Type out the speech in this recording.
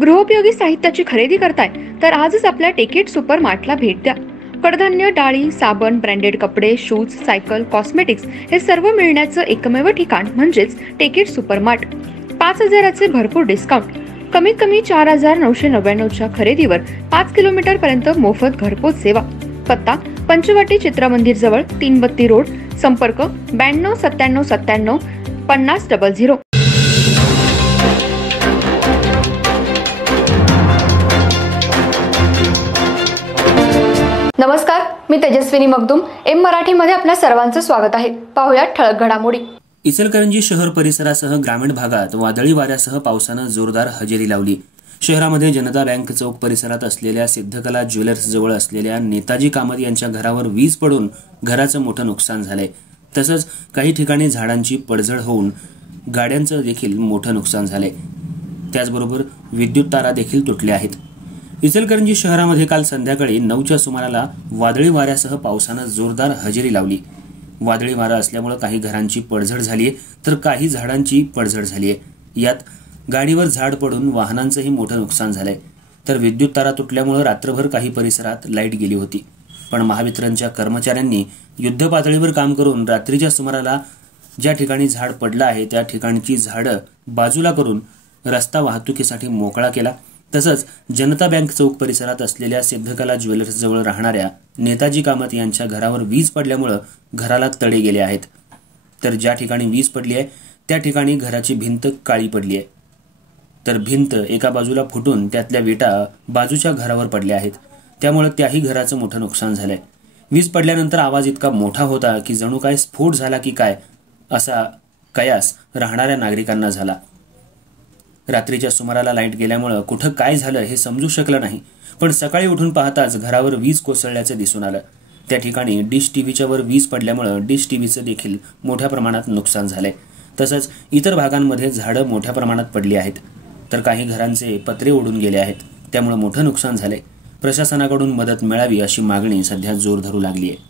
गृहोपयोगी साहित्याची खरेदी करताय तर आजच आपल्या टेकेट सुपर मार्टला भेट द्या। कडधान्य, डाळी, साबण, ब्रँडेड कपडे, शूज, सायकल, कॉस्मेटिक्स हे सर्व मिळण्याचं एकमेव ठिकाण म्हणजेच टेकेट सुपर मार्ट। 5,000चे भरपूर डिस्काउंट, कमीत कमी 4,999च्या खरेदीवर 5 किलोमीटर पर्यंत मोफत घरपोच सेवा। पत्ता पंचवटी चित्रमंदिर जवळ, 3 बत्ती रोड। संपर्क 92 97 97 50 00। नमस्कार, मी तेजस्विनी मगदूम। एम मराठीमध्ये आपल्या सर्वांचं स्वागत आहे। पाहूया ठळक घडामोडी। इचलकरंजी शहर परिसरासह ग्रामीण भागात वादळी वाऱ्यासह पावसानं जोरदार हजेरी लावली। शहरामध्ये जनता बँक चौक परिसरात असलेल्या सिद्धकला ज्वेलर्स जवळ असलेल्या नेताजी कामत यांच्या घरावर वीज पडून घराचं मोठं नुकसान झालंय। तसंच काही ठिकाणी झाडांची पडझड होऊन गाड्यांचं देखील मोठं नुकसान झालंय। त्याचबरोबर विद्युत तारा देखील तुटल्या आहेत। इचलकरंजी शहरामध्ये काल संध्याकाळी 9च्या सुमाराला वादळी वाऱ्यासह पावसानं जोरदार हजेरी लावली। वादळी वारा असल्यामुळे काही घरांची पडझड झालीय तर काही झाडांची पडझड झालीय। यात गाडीवर झाड पडून वाहनांचंही मोठं नुकसान झालंय। तर विद्युत तारा तुटल्यामुळे रात्रभर काही परिसरात लाईट गेली होती। पण महावितरणच्या कर्मचाऱ्यांनी युद्ध पातळीवर काम करून रात्रीच्या सुमाराला ज्या ठिकाणी झाड पडलं आहे त्या ठिकाणची झाडं बाजूला करून रस्ता वाहतुकीसाठी मोकळा केला। तसंच जनता बँक चौक परिसरात असलेल्या सिद्धकला ज्वेलर्स जवळ राहणाऱ्या नेताजी कामत यांच्या घरावर वीज पडल्यामुळे घराला तडे गेले आहेत। तर ज्या ठिकाणी वीज पडली आहे त्या ठिकाणी घराची भिंत काळी पडली आहे, तर भिंत एका बाजूला फुटून त्यातल्या विटा बाजूच्या घरावर पडल्या आहेत। त्यामुळे त्याही घराचं मोठं नुकसान झालंय। वीज पडल्यानंतर आवाज इतका मोठा होता की जणू काय स्फोट झाला की काय असा कयास राहणाऱ्या नागरिकांना झाला। रात्रीच्या सुमाराला लाईट गेल्यामुळे कुठं काय झालं हे समजू शकलं नाही, पण सकाळी उठून पाहताच घरावर वीज कोसळल्याचं दिसून आलं। त्या ठिकाणी डिश टीव्हीच्या वर वीज पडल्यामुळे डिश टीव्हीचं देखील मोठ्या प्रमाणात नुकसान झालंय। तसंच इतर भागांमध्ये झाडं मोठ्या प्रमाणात पडली आहेत, तर काही घरांचे पत्रे उडून गेले आहेत। त्यामुळे मोठं नुकसान झालंय। प्रशासनाकडून मदत मिळावी अशी मागणी सध्या जोर धरू लागली आहे।